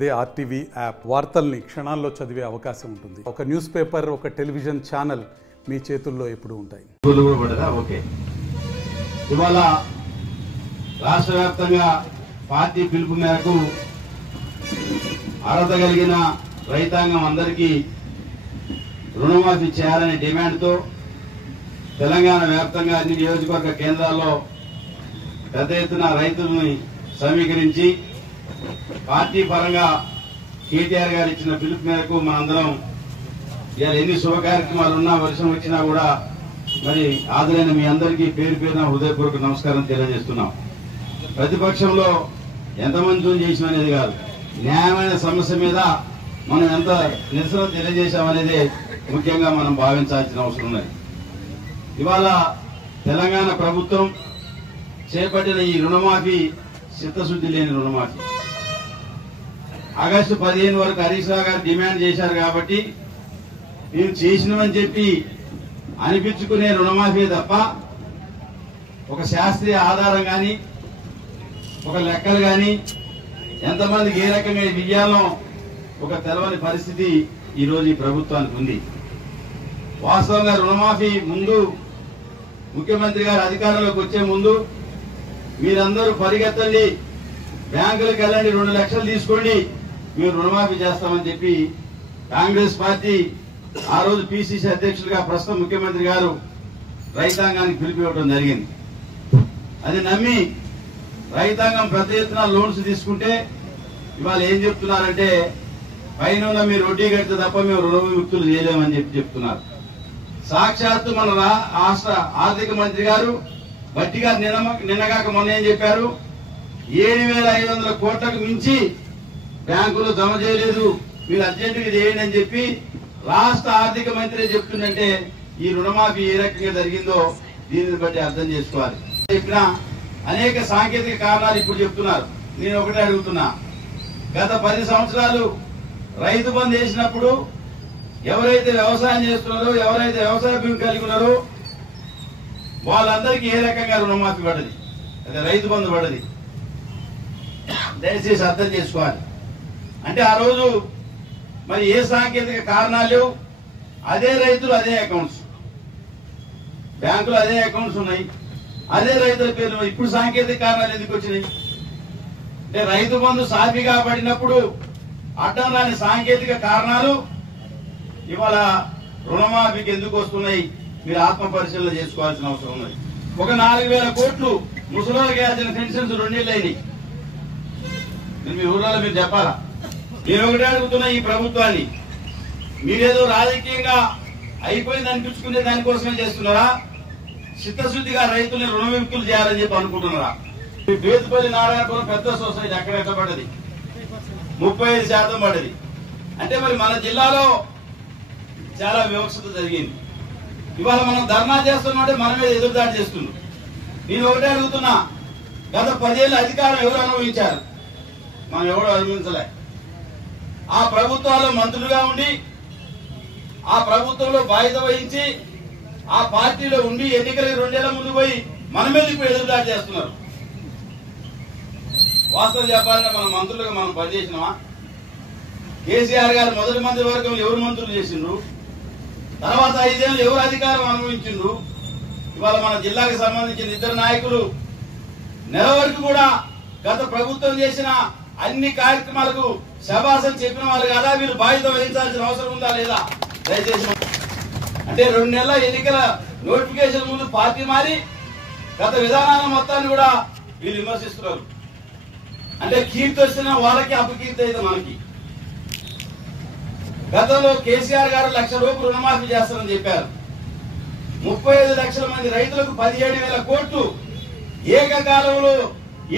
అదే RTV app వార్తల్ని క్షణాల్లో చదివే అవకాశం ఉంటుంది. ఒక న్యూస్ పేపర్, ఒక టెలివిజన్ ఛానల్ మీ చేతుల్లో ఎప్పుడూ ఉంటాయి. ఓకే, ఇవాళ రాష్ట్ర వ్యాప్తంగా పార్టీ పిలుపు మేరకు అర్హత కలిగిన రైతాంగం అందరికీ రుణమాఫీ చేయాలనే డిమాండ్తో తెలంగాణ వ్యాప్తంగా అన్ని నియోజకవర్గ కేంద్రాల్లో పెద్ద ఎత్తున రైతుల్ని సమీకరించి పార్టీ పరంగా కేటీఆర్ గారు ఇచ్చిన పిలుపు మేరకు మనందరం ఇవాళ ఎన్ని శుభ కార్యక్రమాలు ఉన్నా, వర్షం వచ్చినా కూడా మరి హాజరైన మీ అందరికీ పేరు పేరున హృదయపూర్వక నమస్కారం తెలియజేస్తున్నాం. ప్రతిపక్షంలో ఎంతమంది చేసాం అనేది కాదు, న్యాయమైన సమస్య మీద మనం ఎంత నిరసన తెలియజేశామనేదే ముఖ్యంగా మనం భావించాల్సిన అవసరం ఉన్నది. ఇవాళ తెలంగాణ ప్రభుత్వం చేపట్టిన ఈ రుణమాఫీ చిత్తశుద్ధి లేని రుణమాఫీ. ఆగస్టు 15 వరకు హరీష్ రావు గారు డిమాండ్ చేశారు కాబట్టి మేము చేసినామని చెప్పి అనిపించుకునే రుణమాఫీ తప్ప ఒక శాస్త్రీయ ఆధారం కానీ, ఒక లెక్కలు కానీ, ఎంతమందికి ఏ రకంగా ఇయ్యాలో ఒక తెలవని పరిస్థితి ఈరోజు ఈ ప్రభుత్వానికి ఉంది. వాస్తవంగా రుణమాఫీ ముందు ముఖ్యమంత్రి గారు అధికారంలోకి వచ్చే ముందు మీరందరూ పరిగెత్తండి, బ్యాంకులకు వెళ్ళండి, 2 లక్షలు తీసుకోండి, మేము రుణమాఫీ చేస్తామని చెప్పి కాంగ్రెస్ పార్టీ ఆ రోజు పిసిసి అధ్యక్షులుగా ప్రస్తుతం ముఖ్యమంత్రి గారు రైతాంగానికి పిలిపివ్వడం జరిగింది. అది నమ్మి రైతాంగం పెద్ద ఎత్తున లోన్స్ తీసుకుంటే ఇవాళ ఏం చెప్తున్నారంటే పైన మీరు వడ్డీ కడితే తప్ప మేము రుణ విముక్తులు చేయలేమని చెప్తున్నారు. సాక్షాత్తు మన రాష్ట్ర ఆర్థిక మంత్రి గారు బట్టి గారు నిన్నగాక మొన్న ఏం చెప్పారు, 7,500 కోట్లకు మించి బ్యాంకులు జమ చేయలేదు, మీరు అర్జెంటుగా చేయండి అని చెప్పి రాష్ట్ర ఆర్థిక మంత్రి చెప్తుందంటే ఈ రుణమాఫీ ఏ రకంగా జరిగిందో దీనిని బట్టి అర్థం చేసుకోవాలి. చెప్పిన అనేక సాంకేతిక కారణాలు ఇప్పుడు చెప్తున్నారు. నేను ఒకటే అడుగుతున్నా, గత 10 సంవత్సరాలు రైతు బంధు వేసినప్పుడు ఎవరైతే వ్యవసాయం చేస్తున్నారో, ఎవరైతే వ్యవసాయ భూమి కలిగి ఉన్నారో వాళ్ళందరికీ ఏ రకంగా రుణమాఫీ పడది, అదే రైతు బంధు పడది. దయచేసి అర్థం చేసుకోవాలి. అంటే ఆ రోజు మరి ఏ సాంకేతిక కారణాలు లేవు, అదే రైతులు అదే అకౌంట్స్, బ్యాంకులు అదే అకౌంట్స్ ఉన్నాయి, అదే రైతుల పేర్లు. ఇప్పుడు సాంకేతిక కారణాలు ఎందుకు వచ్చినాయి అంటే రైతు బంధు సాఫీగా పడినప్పుడు అడ్డం రాని సాంకేతిక కారణాలు ఇవాళ రుణమాఫీకి ఎందుకు వస్తున్నాయి మీరు ఆత్మ పరిశీలన చేసుకోవాల్సిన అవసరం ఉన్నది. ఒక 4,000 కోట్లు ముసలోళ్ళకి వేయాల్సిన పెన్షన్స్ 2 ఏళ్ళు అయినాయి. మీ ఊర్లో మీరు చెప్పాలా? నేను ఒకటే అడుగుతున్నా ఈ ప్రభుత్వాన్ని, మీరేదో రాజకీయంగా అయిపోయింది అనిపించుకునే దానికోసమే చేస్తున్నారా, చిత్తశుద్ధిగా రైతుల్ని రుణ విముక్తులు చేయాలని చెప్పి అనుకుంటున్నారా? బేతుపల్లి నారాయణపురం పెద్ద సొసైటీ అక్కడ ఎంత పడ్డది? 35% పడ్డది. అంటే మరి మన జిల్లాలో చాలా వివక్షత జరిగింది. ఇవాళ మనం ధర్నా చేస్తున్నామంటే మన మీద ఎదురుదాడి చేస్తున్నాం. నేను ఒకటే అడుగుతున్నా, గత 10 ఏళ్ళ అధికారం ఎవరు అనుభవించారు? మనం ఎవరు అనుభవించలే. ఆ ప్రభుత్వాల్లో మంత్రులుగా ఉండి, ఆ ప్రభుత్వంలో బాధ్యత వహించి, ఆ పార్టీలో ఉండి ఎన్నికలకు 2 ఏళ్ల ముందు పోయి మన మీద ఇప్పుడు ఎదురుదాడి చేస్తున్నారు. వాస్తవం చెప్పాలంటే మన మంత్రులుగా మనం పనిచేసినామా? కేసీఆర్ గారు మొదటి మంత్రివర్గంలో ఎవరు మంత్రులు చేసిండ్రు? తర్వాత 5 ఏళ్ళు ఎవరు అధికారం అనుభవించిండ్రు? ఇవాళ మన జిల్లాకు సంబంధించిన 2 నాయకులు నెల వరకు కూడా గత ప్రభుత్వం చేసిన అన్ని కార్యక్రమాలకు శభాసం చెప్పిన వాళ్ళు కదా, వీళ్ళు బాధ్యత వహించాల్సిన అవసరం ఉందా లేదా? దయచేసి అంటే 2 నెలల ఎన్నికల నోటిఫికేషన్ ముందు పార్టీ మారి గత విధానాల మొత్తాన్ని కూడా వీళ్ళు విమర్శిస్తున్నారు. అంటే కీర్తి వచ్చిన వాళ్ళకి అపకీర్తి అయితే మనకి. గతంలో కేసీఆర్ గారు 1,00,000 రూపాయలు రుణమాఫీ చేస్తారని చెప్పారు. 35 లక్షల మంది రైతులకు 17,000 కోట్లు ఏకకాలంలో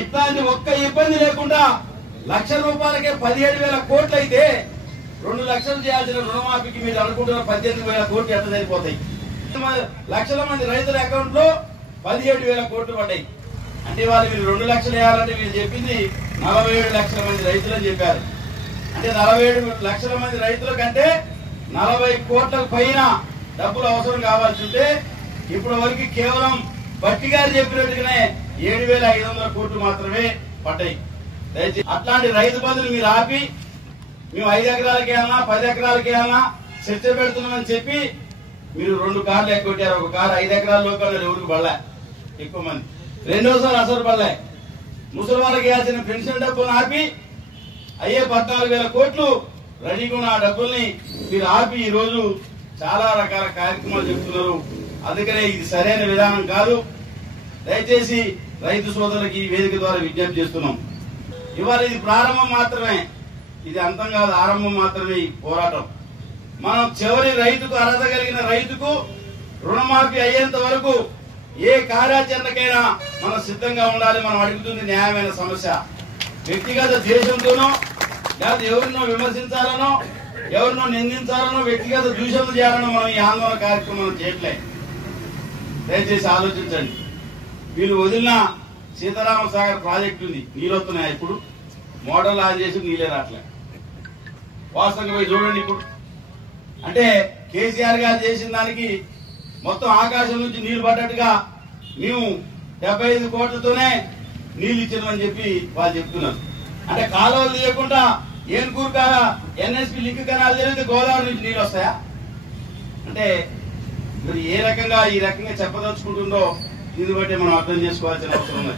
ఇట్లాంటి ఒక్క ఇబ్బంది లేకుండా 1,00,000 రూపాయలకే 17,000 కోట్లు అయితే 2 లక్షలు చేయాల్సిన రుణమాఫీకి మీరు అనుకుంటున్న 18,000 కోట్లు ఎట్లా సరిపోతాయి? లక్షల మంది రైతుల అకౌంట్ లో 17,000 కోట్లు పడ్డాయి. అంటే వాళ్ళు మీరు 2 లక్షలు వేయాలంటే మీరు చెప్పింది 47 లక్షల మంది రైతులు అని చెప్పారు. అంటే 47 లక్షల మంది రైతుల కంటే 40 కోట్ల పైన డబ్బులు అవసరం కావాల్సి ఉంటే ఇప్పటి వరకు కేవలం బట్టి గారు చెప్పినట్టుగానే 7,500 కోట్లు మాత్రమే పడ్డాయి. దయచేసి అట్లాంటి రైతు బంధులు మీరు ఆపి మేము 5 ఎకరాలకి వేయాలన్నా 10 ఎకరాలకి వేయాలన్నా చర్చ పెడుతున్నామని చెప్పి మీరు 2 కార్లు ఎక్కొట్టారు. ఒక కారు 5 ఎకరాల లోపల ఎవరికి పడలే, ఎక్కువ మంది. రెండోసారి అసలు పడలే. ముసలి వాళ్ళకి వేయాల్సిన పెన్షన్ డబ్బులను ఆపి అయ్యే 14,000 కోట్లు రెడీగా ఉన్న ఆ డబ్బుల్ని మీరు ఆపి ఈ రోజు చాలా రకాల కార్యక్రమాలు చెప్తున్నారు. అందుకనే ఇది సరైన విధానం కాదు. దయచేసి రైతు సోదరులకి ఈ వేదిక ద్వారా విజ్ఞప్తి చేస్తున్నాం. ఇవాళ ఇది ప్రారంభం మాత్రమే, ఇది అంతం కాదు, ఆరంభం మాత్రమే ఈ పోరాటం. మనం చివరి రైతుకు అర్హత కలిగిన రైతుకు రుణమాఫీ అయ్యేంత వరకు ఏ కార్యాచరణకైనా మనం సిద్ధంగా ఉండాలి. మనం అడుగుతుంది న్యాయమైన సమస్య. వ్యక్తిగత దేశంతోనో లేదా ఎవరినో విమర్శించాలనో ఎవరినో నిందించాలనో వ్యక్తిగత దూషణలు చేయాలనో మనం ఈ ఆందోళన కార్యక్రమం చేయట్లే. దయచేసి ఆలోచించండి. వీళ్ళు వదిలిన సీతారామ సాగర్ ప్రాజెక్టు ఉంది, నీళ్ళు వస్తున్నాయి. ఇప్పుడు మోటార్లు ఆన్ చేసి నీళ్ళే రావట్లే. వాస్తవంగా పోయి చూడండి. ఇప్పుడు అంటే కేసీఆర్ గారు చేసిన దానికి మొత్తం ఆకాశం నుంచి నీళ్లు పడ్డట్టుగా మేము 75 కోట్లతోనే నీళ్లు ఇచ్చామని చెప్పి వాళ్ళు చెప్తున్నారు. అంటే కాలువలు తీయకుండా ఏనుకూరు కాడ ఎన్ఎస్పీ లింక్ కెనాల్ జరిగితే గోదావరి నుంచి నీళ్ళు వస్తాయా? అంటే మరి ఈ రకంగా చెప్పదలుచుకుంటుందో దీన్ని బట్టి మనం అర్థం చేసుకోవాల్సిన అవసరం ఉంది.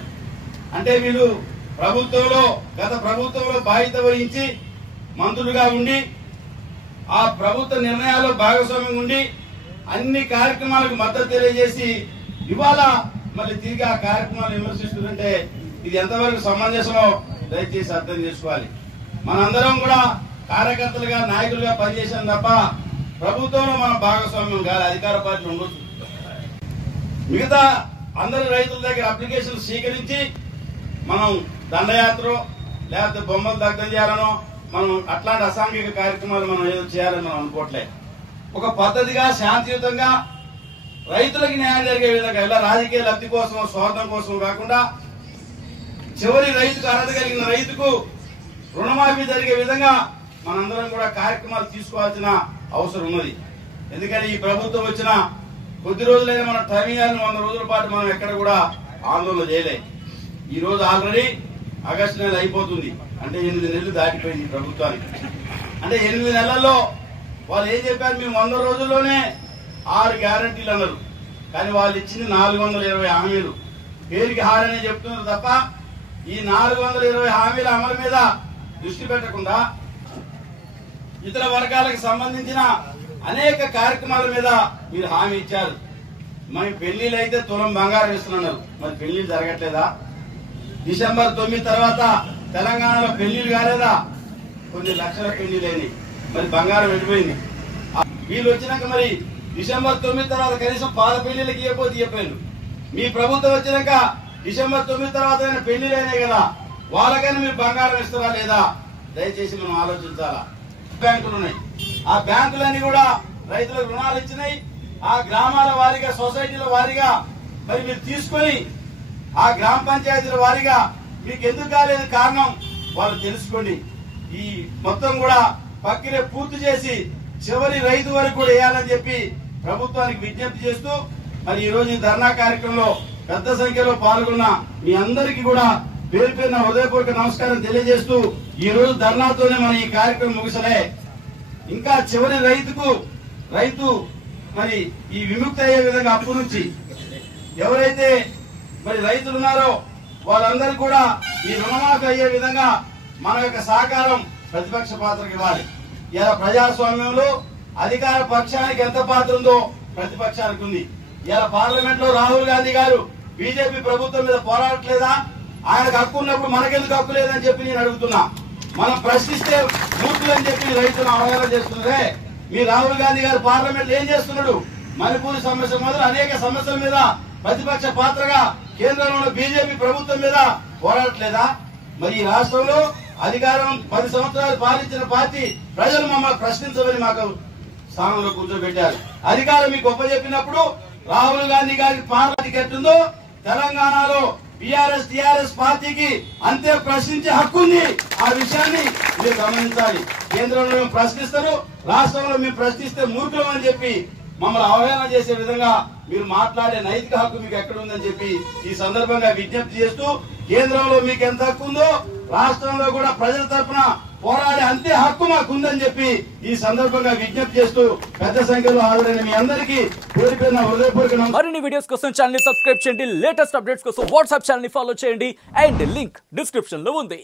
అంటే వీళ్ళు గత ప్రభుత్వంలో బాధ్యత వహించి మంత్రులుగా ఉండి ఆ ప్రభుత్వ నిర్ణయాల్లో భాగస్వామ్యం ఉండి అన్ని కార్యక్రమాలకు మద్దతు తెలియజేసి ఇవాళ మళ్ళీ తిరిగి ఆ కార్యక్రమాలు విమర్శిస్తుంటే ఇది ఎంతవరకు సమంజసమో దయచేసి అర్థం చేసుకోవాలి. మనందరం కూడా కార్యకర్తలుగా నాయకులుగా పనిచేసాం తప్ప ప్రభుత్వంలో మనం భాగస్వామ్యం కాదు. అధికార పార్టీ ఉండొచ్చు. మిగతా అందరి రైతుల దగ్గర అప్లికేషన్ స్వీకరించి మనం దండయాత్ర లేకపోతే బొమ్మలు దగ్ధం చేయాలనో మనం అట్లాంటి అసాంఘిక కార్యక్రమాలు మనం ఏదో చేయాలని మనం అనుకోవట్లే. ఒక పద్ధతిగా శాంతియుతంగా రైతులకి న్యాయం జరిగే విధంగా ఇలా రాజకీయ లబ్ధి కోసం స్వార్థం కోసం కాకుండా చివరి రైతుకు అర్హత కలిగిన రైతుకు రుణమాఫీ జరిగే విధంగా మనందరం కూడా కార్యక్రమాలు తీసుకోవాల్సిన అవసరం ఉన్నది. ఎందుకంటే ఈ ప్రభుత్వం వచ్చిన కొద్ది రోజులైనా మన టైమింగ్ 100 రోజుల పాటు మనం ఎక్కడ కూడా ఆందోళన చేయలే. ఈ రోజు ఆల్రెడీ ఆగస్టు నెల అయిపోతుంది. అంటే 8 నెలలు దాటిపోయింది ప్రభుత్వానికి. అంటే 8 నెలల్లో వాళ్ళు ఏం చెప్పారు? మేము 100 రోజుల్లోనే 6 గ్యారంటీలు అన్నారు. కానీ వాళ్ళు ఇచ్చింది 420 హామీలు. పేరుకి హారనే చెప్తున్నారు తప్ప ఈ 420 హామీల అమలు మీద దృష్టి పెట్టకుండా ఇతర వర్గాలకు సంబంధించిన అనేక కార్యక్రమాల మీద మీరు హామీ ఇచ్చారు. మరి పెళ్లిళ్ళు అయితే తులం బంగారం ఇస్తున్నారు. మరి పెళ్లిళ్ళు జరగట్లేదా? డిసెంబర్ 9 తర్వాత తెలంగాణలో పెళ్లిళ్ళు కాలేదా? కొన్ని లక్షల పెళ్లిలేని మరి బంగారం వెళ్ళిపోయింది. వీళ్ళు వచ్చినాక మరి డిసెంబర్ 9 తర్వాత కనీసం పాల పెళ్లిళ్ళకి ఇవ్వలేదు. మీ ప్రభుత్వం వచ్చినాక డిసెంబర్ 9 తర్వాత పెళ్లిలేనే కదా, వాళ్ళకైనా మీరు బంగారం ఇస్తారా లేదా? దయచేసి మనం ఆలోచించాలా. బ్యాంకులు ఉన్నాయి. ఆ బ్యాంకులన్నీ కూడా రైతులకు రుణాలు ఇచ్చినాయి. ఆ గ్రామాల వారీగా సొసైటీల వారీగా మరి మీరు తీసుకొని ఆ గ్రామ పంచాయతీల వారీగా మీకు ఎందుకు కాలేదు కారణం వాళ్ళు తెలుసుకోండి. ఈ మొత్తం కూడా పక్కనే పూర్తి చేసి చివరి రైతు వరకు కూడా వేయాలని చెప్పి ప్రభుత్వానికి విజ్ఞప్తి చేస్తూ మరి ఈ రోజు ఈ ధర్నా కార్యక్రమంలో పెద్ద సంఖ్యలో పాల్గొన్న మీ అందరికీ కూడా పేరు పేరున హృదయపూర్వక నమస్కారం తెలియజేస్తూ ఈ రోజు ధర్నాతోనే మనం ఈ కార్యక్రమం ముగిసలే. ఇంకా చివరి రైతు మరి ఈ విముక్తి అయ్యే విధంగా అప్పు నుంచి ఎవరైతే మరి రైతులు ఉన్నారో వాళ్ళందరూ కూడా ఈ రుణమాఫీ అయ్యే విధంగా మన యొక్క సహకారం ప్రతిపక్ష పాత్రకు ఇవ్వాలి. ఇలా ప్రజాస్వామ్యంలో అధికార పక్షానికి ఎంత పాత్ర ఉందో ప్రతిపక్షానికి ఉంది. ఇలా పార్లమెంట్ లో రాహుల్ గాంధీ గారు బీజేపీ ప్రభుత్వం మీద పోరాడట్లేదా? ఆయనకు హక్కు ఉన్నప్పుడు మనకెందుకు హక్కు లేదని చెప్పి నేను అడుగుతున్నా. మనం ప్రశ్నిస్తే మూర్ఖులని చెప్పి రైతులను అవహేళన చేస్తున్నారే. మీ రాహుల్ గాంధీ గారు పార్లమెంట్ ఏం చేస్తున్నాడు? మణిపూర్ సమస్య మొదలు అనేక సమస్యల మీద ప్రతిపక్ష పాత్రగా కేంద్రంలో ఉన్న బీజేపీ ప్రభుత్వం మీద పోరాడట్లేదా? మరి ఈ రాష్ట్రంలో అధికారం 10 సంవత్సరాలు పాలించిన పార్టీ ప్రజలు మమ్మల్ని ప్రశ్నించమని మాకు స్థానంలో కూర్చోబెట్టారు. అధికారం మీకు ఒప్పజెప్పినప్పుడు రాహుల్ గాంధీ గారికి పార్టీ ఎట్టుందో తెలంగాణలో టీఆర్ఎస్ పార్టీకి అంతే ప్రశ్నించే హక్కు ఉంది. ఆ విషయాన్ని మీరు గమనించాలి. కేంద్రంలో మేము ప్రశ్నిస్తారు, రాష్ట్రంలో మేము ప్రశ్నిస్తే మూర్ఖులం అని చెప్పి మమ్మల్ని అవహేళన చేసే విధంగా మీరు మాట్లాడే నైతిక హక్కు మీకు ఎక్కడ ఉందని చెప్పి ఈ సందర్భంగా విజ్ఞప్తి చేస్తూ కేంద్రంలో మీకు ఎంత హక్కు ఉందో రాష్ట్రంలో కూడా ప్రజల తరఫున పోరాడే అంతే హక్కు మాకుందని చెప్పి ఈ సందర్భంగా విజ్ఞప్తి చేస్తూ పెద్ద సంఖ్యలో హాజరైన మీ అందరికీ పేరుపేరున హృదయపూర్వక మరిన్ని వీడియోస్ కోసం ఛానల్ ని సబ్స్క్రైబ్ చేయండి, లేటెస్ట్ అప్డేట్స్ కోసం వాట్సాప్ ఛానల్ ని ఫాలో చేయండి అండ్ లింక్ డిస్క్రిప్షన్ లో ఉంది.